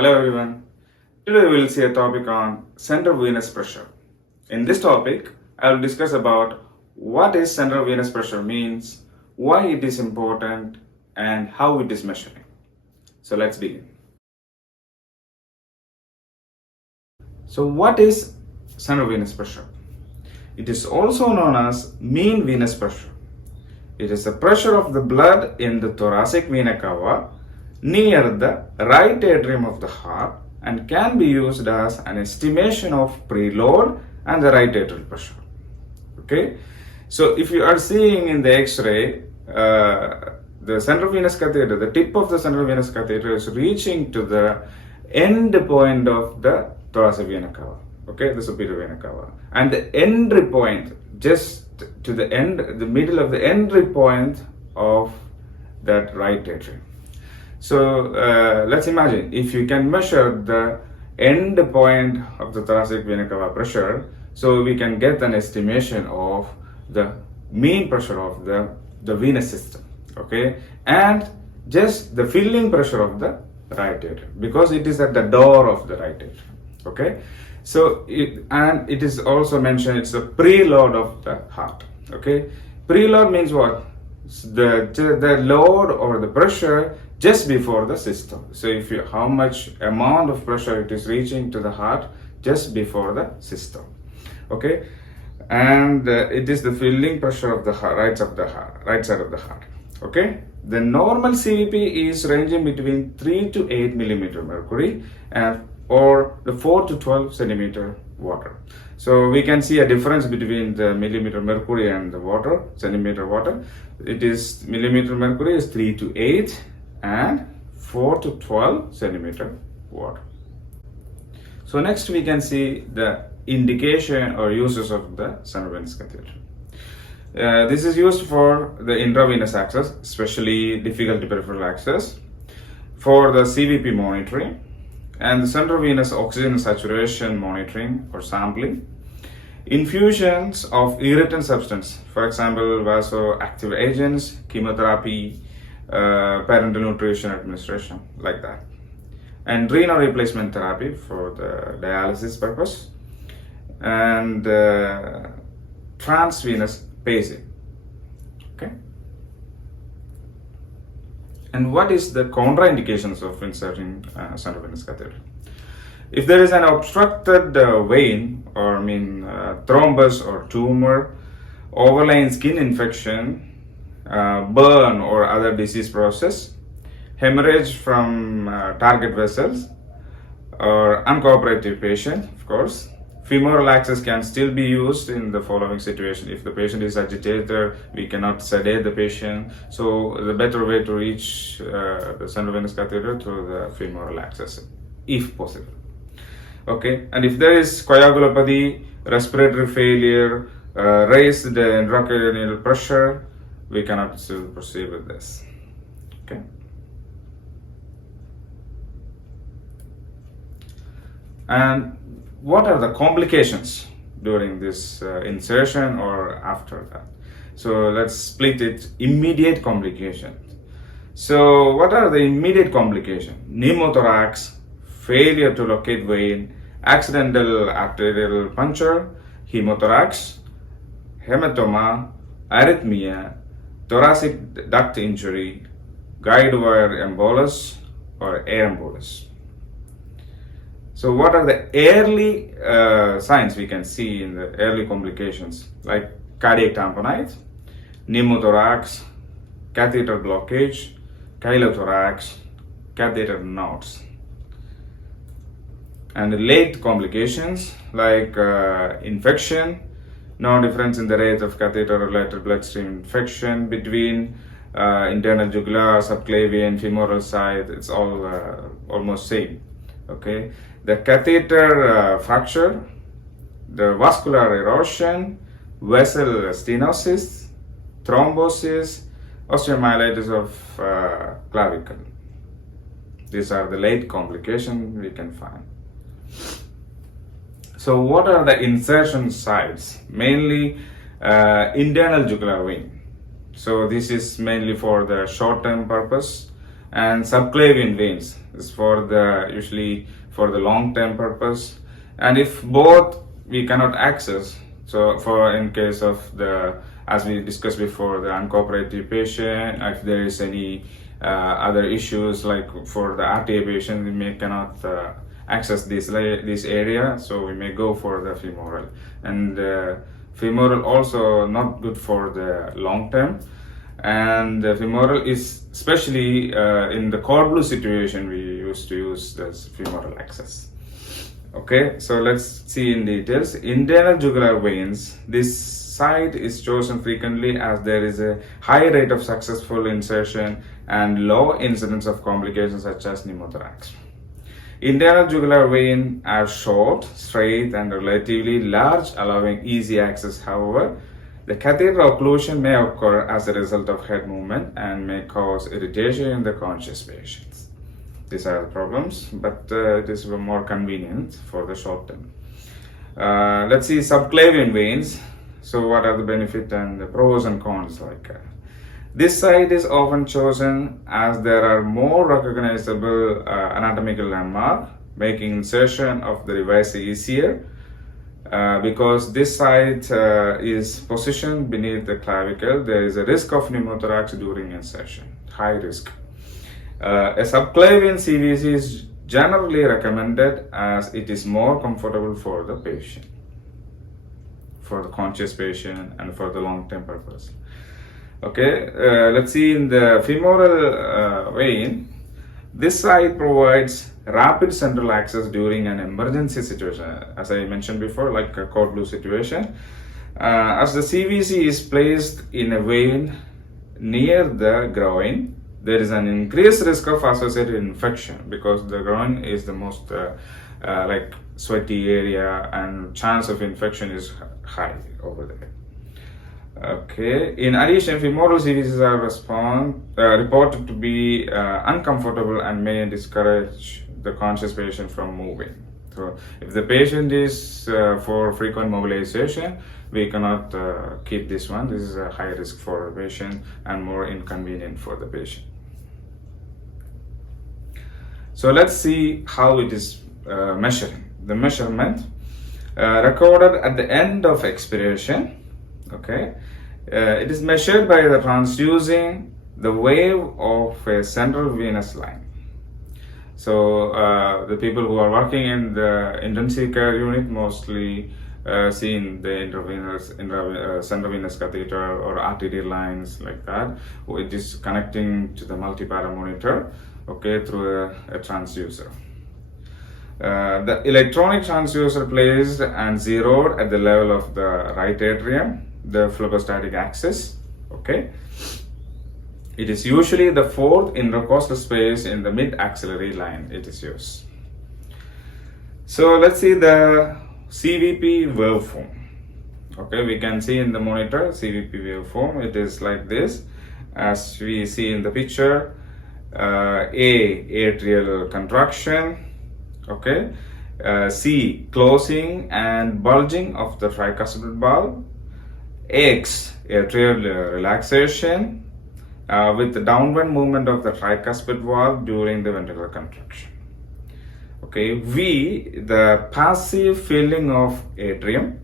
Hello everyone. Today we will see a topic on central venous pressure. In this topic, I will discuss about what is central venous pressure means, why it is important, and how it is measured. So let's begin. So what is central venous pressure? It is also known as mean venous pressure. It is the pressure of the blood in the thoracic vena cava near the right atrium of the heart and can be used as an estimation of preload and the right atrial pressure. Okay, so if you are seeing in the X-ray, the central venous catheter, the tip of the central venous catheter is reaching to the end point of the thoracic vena cava. Okay, the superior vena cava, and the entry point just to the end, the middle of the entry point of that right atrium. So let's imagine if you can measure the end point of the thoracic vena cava pressure, so we can get an estimation of the mean pressure of the venous system, okay, and just the filling pressure of the right atrium, because it is at the door of the right atrium, okay. So it is also mentioned it's a preload of the heart, okay. Preload means what? The load or the pressure just before the systole. So if you how much amount of pressure it is reaching to the heart just before the systole, okay, and it is the filling pressure of the heart, right side of the heart, okay. The normal CVP is ranging between 3 to 8 millimeter mercury and or the 4 to 12 centimeter water. So we can see a difference between the millimeter mercury and the water, centimeter water. It is millimeter mercury is 3 to 8 and 4 to 12 centimeter water. So next we can see the indication or uses of the central venous catheter. This is used for the intravenous access, especially difficult peripheral access, for the CVP monitoring, and the central venous oxygen saturation monitoring or sampling, infusions of irritant substance, for example vasoactive agents, chemotherapy, parenteral nutrition administration, like that, and renal replacement therapy for the dialysis purpose, and transvenous pacing, okay. And what is the contraindications of inserting central venous catheter? If there is an obstructed vein, or thrombus or tumor, overlying skin infection, burn or other disease process, hemorrhage from target vessels, or uncooperative patient, of course, femoral access can still be used in the following situation. If the patient is agitated, we cannot sedate the patient. So the better way to reach the central venous catheter through the femoral access, if possible. Okay, and if there is coagulopathy, respiratory failure, raised intracranial pressure, we cannot still proceed with this. Okay. And what are the complications during this insertion or after that? So let's split it. Immediate complications. So what are the immediate complications? Pneumothorax, failure to locate vein, accidental arterial puncture, hemothorax, hematoma, arrhythmia, thoracic duct injury, guide wire embolus or air embolus. So what are the early signs we can see in the early complications, like cardiac tamponade, pneumothorax, catheter blockage, chylothorax, catheter knots. And late complications like infection, no difference in the rate of catheter-related bloodstream infection between internal jugular, subclavian, femoral side, it's all almost same. Okay, the catheter fracture, the vascular erosion, vessel stenosis, thrombosis, osteomyelitis of clavicle. These are the late complications we can find. So what are the insertion sites? Mainly internal jugular vein. So this is mainly for the short-term purpose and subclavian veins is for the usually for the long-term purpose. And if both we cannot access, so for in case of the, as we discussed before, the uncooperative patient, if there is any other issues like for the RTA patient, we may cannot access this area, so we may go for the femoral. And femoral also not good for the long term, and the femoral is especially in the cord blue situation we used to use this femoral access. Okay, so let's see in details. Internal jugular veins, this site is chosen frequently as there is a high rate of successful insertion and low incidence of complications such as pneumothorax. Internal jugular veins are short, straight, and relatively large, allowing easy access. However, the catheter occlusion may occur as a result of head movement and may cause irritation in the conscious patients. These are the problems, but it is more convenient for the short term. Let's see subclavian veins. So what are the benefits and the pros and cons like this site is often chosen as there are more recognizable anatomical landmark, making insertion of the device easier because this site is positioned beneath the clavicle. There is a risk of pneumothorax during insertion, high risk. A subclavian CVC is generally recommended as it is more comfortable for the patient, for the conscious patient, and for the long-term purpose. Okay, let's see in the femoral vein. This site provides rapid central access during an emergency situation, as I mentioned before, like a cord blue situation. As the CVC is placed in a vein near the groin, there is an increased risk of associated infection because the groin is the most like sweaty area, and chance of infection is high over there. Okay. In addition, femoral CVCs are reported to be uncomfortable and may discourage the conscious patient from moving. So, if the patient is for frequent mobilization, we cannot keep this one. This is a high risk for the patient and more inconvenient for the patient. So let's see how it is measuring. The measurement recorded at the end of expiration. Okay, it is measured by the transducing the wave of a central venous line. So the people who are working in the intensive care unit mostly seen the central venous catheter or arterial lines like that, which is connecting to the multipara monitor, okay, through a transducer. The electronic transducer placed and zeroed at the level of the right atrium, the phlebistostatic axis. Okay, it is usually the fourth intercostal space in the mid-axillary line it is used. So let's see the CVP waveform. Okay, we can see in the monitor CVP waveform. It is like this, as we see in the picture. A, atrial contraction. Okay, C, closing and bulging of the tricuspid valve. X, atrial relaxation with the downward movement of the tricuspid valve during the ventricular contraction. Okay, V, the passive filling of atrium,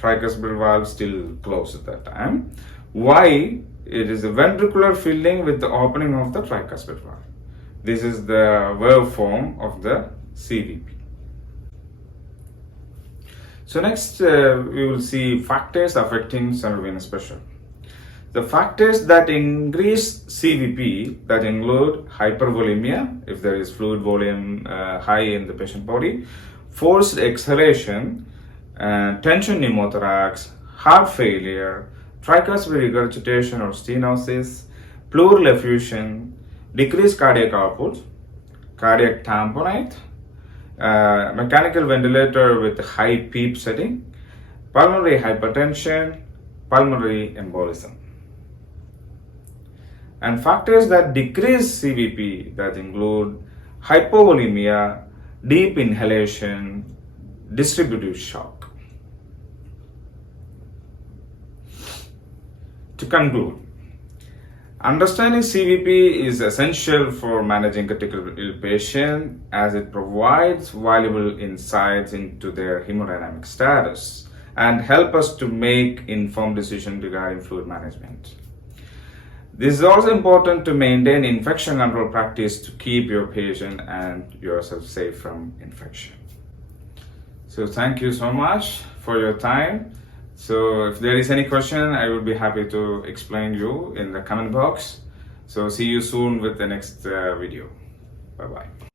tricuspid valve still closed at that time. Y, it is the ventricular filling with the opening of the tricuspid valve. This is the waveform of the CVP. So next we will see factors affecting central venous pressure. The factors that increase CVP that include hypervolemia, if there is fluid volume high in the patient body, forced exhalation, tension pneumothorax, heart failure, tricuspid regurgitation or stenosis, pleural effusion, decreased cardiac output, cardiac tamponade, mechanical ventilator with high PEEP setting, pulmonary hypertension, pulmonary embolism. And factors that decrease CVP that include hypovolemia, deep inhalation, distributive shock. To conclude, Understanding CVP is essential for managing critical ill patient as it provides valuable insights into their hemodynamic status and help us to make informed decisions regarding fluid management. This is also important to maintain infection control practice to keep your patient and yourself safe from infection. So thank you so much for your time. So if there is any question, I will be happy to explain you in the comment box. So see you soon with the next video. Bye bye.